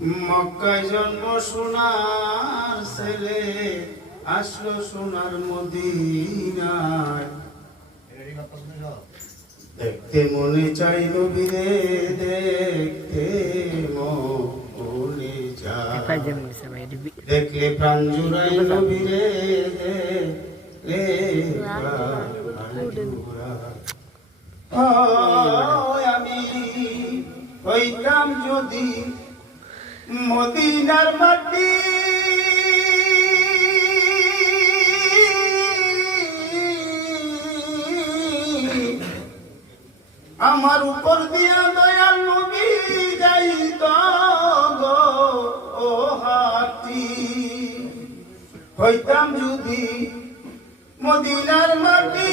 মক্কায় জন্ম সোনার ছেলে আসলো সোনার মদিনায়। দেখতে মনে চাই নবীরে, দেখতে মনে চাই, দেখলে প্রাণ জুড়াই নবীরে, দেখলে প্রাণ জুড়াই। আমি হইতাম যদি মদিনার মাটি, আমার উপর দিয়া দয়াল নবী যাইত গো ও হাটি। হইতাম যদি মদিনার মাটি,